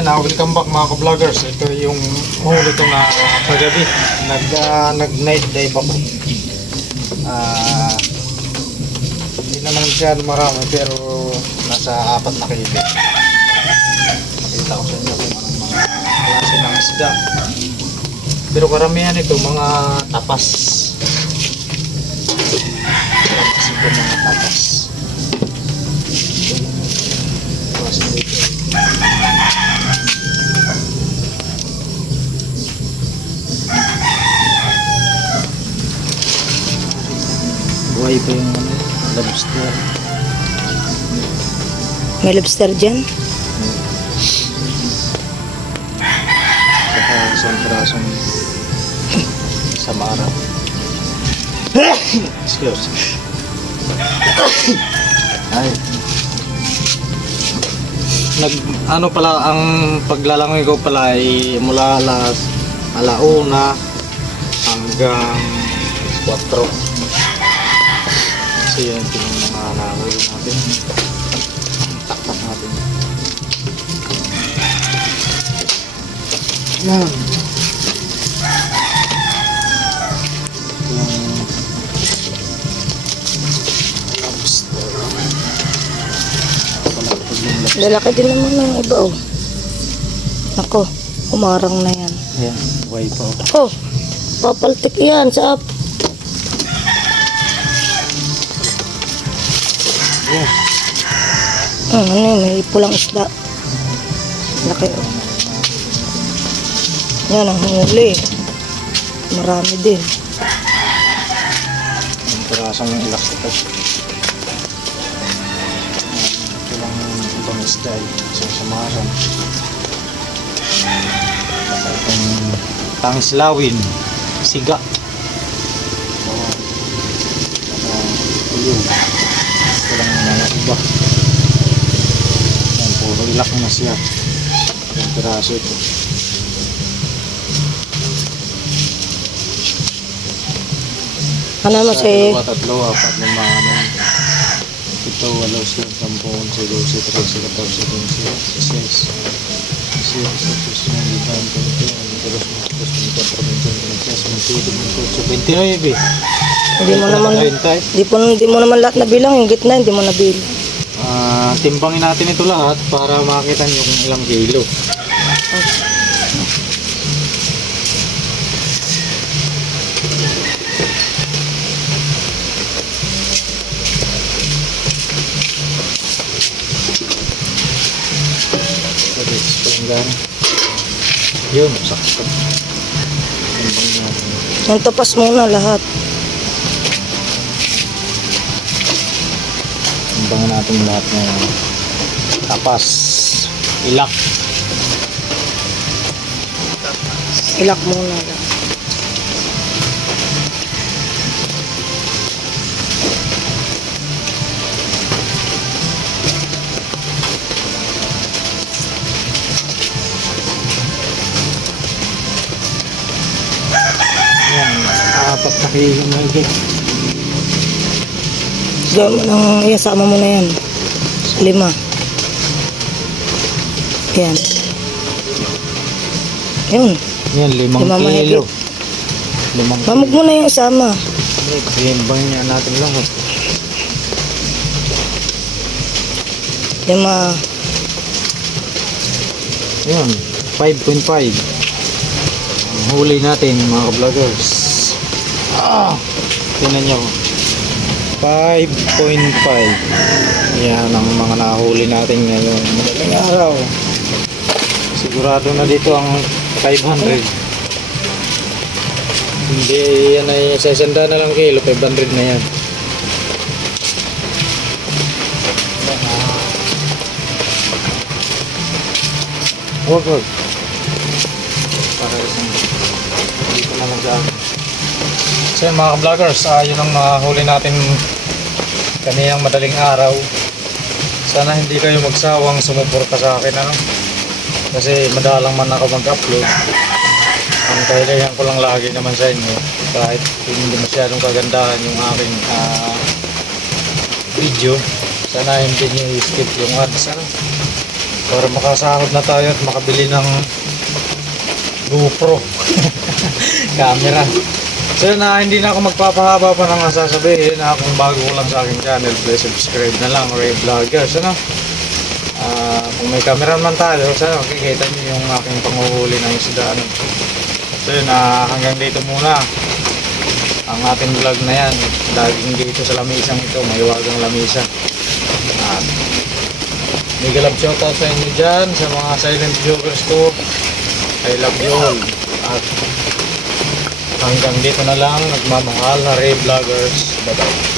Yan, welcome back mga ka-vloggers. Ito yung huli ko na kagabi. Nag-night dive ako. Hindi naman masyado marami pero nasa 4 na kilo. Nakita ko sa inyo kung anong mga klase ng isda. Pero karamihan ito mga tapas. Kasi ito mga tapas. Klase dito. Buhay pa yung lobster. May lobster dyan? Saka isang pirasong samara. Excuse. Ay. Ano pala ang paglalangoy ko pala ay mula alauna hanggang 4. Kasi yan yung mga nahuli natin. Taktak natin. Yan. Yung lobster. Lalaki din naman ng iba, oh. Ako, umarang na yan. Ayan, buhay pa. Oh, papaltik yan sa up. Ayan. Ano yun, may pulang isda. Laki, oh. Yan ang huli. Marami din. Ang pirasong yung elastic. Ito lang ibang isda eh. Isang samaran. Itong tangislawin. Siga. Ulo. Ito lang mga iba. Yan, puro ilak na siya. Yung piraso ito. Ano mo si... 2, 3, 4, 5, 6, 7, 8, 9, 10, 11, 12, 13, 14, 15, 16, 17, 18, 19, 20, 21, 22, 23, 24, 25, 26, 27, 28, 29. Hindi mo naman lahat nabilang. Yung gitna, hindi mo nabilang. Timbangin natin ito lahat para makita nyo kung ilang kilo. Yun, sakto. Timbangin natin. Yung tapas muna lahat. Timbangin natin lahat ng tapas, ilak. Ilak muna lahat. Yan, 4 na kilo na ito. Gawin mo nang isama mo na yan. 5. Yan. Yun. Yan, 5 kilo. 5 Mamog mo na yung isama. Timbangin niya natin lahat. 5. Yan, 5.5. Ang huli natin mga ka-vloggers. Tingnan nyo. 5.5. Yan ang mga nahuli natin ngayon. Madaling araw. Sigurado na dito ang 500. Hindi yan ay 60 na lang kilo. 500 na yan. Wag. Para isang dito na lang dyan. So yun mga ka-vloggers, yun ang nahuli natin kaniyang madaling araw. Sana hindi kayo magsawang sumuporta sa akin, ano? Kasi madalang man ako mag-upload. Ang kahilayan ko lang lagi naman sa inyo, kahit hindi masyadong kagandahan yung aking video, sana hindi nyo i-skip yung ads, ano? para makasahod na tayo at makabili ng GoPro camera. So na hindi na ako magpapahaba pa ng sasabihin na kung bago ko lang sa aking channel, please subscribe na lang, Ray Vloggers. Ano? Kung may cameraman tayo, sana makikita niyo yung aking panguhuli ng isda. Ano? So yun, hanggang dito muna ang ating vlog na yan. Daging dito sa lamisang ito, may wagang lamisa. Mega love shoutout sa inyo dyan, sa mga silent viewers ko. I love you all. At hanggang dito na lang, nagmamahal na Ray Vloggers. Bye bye.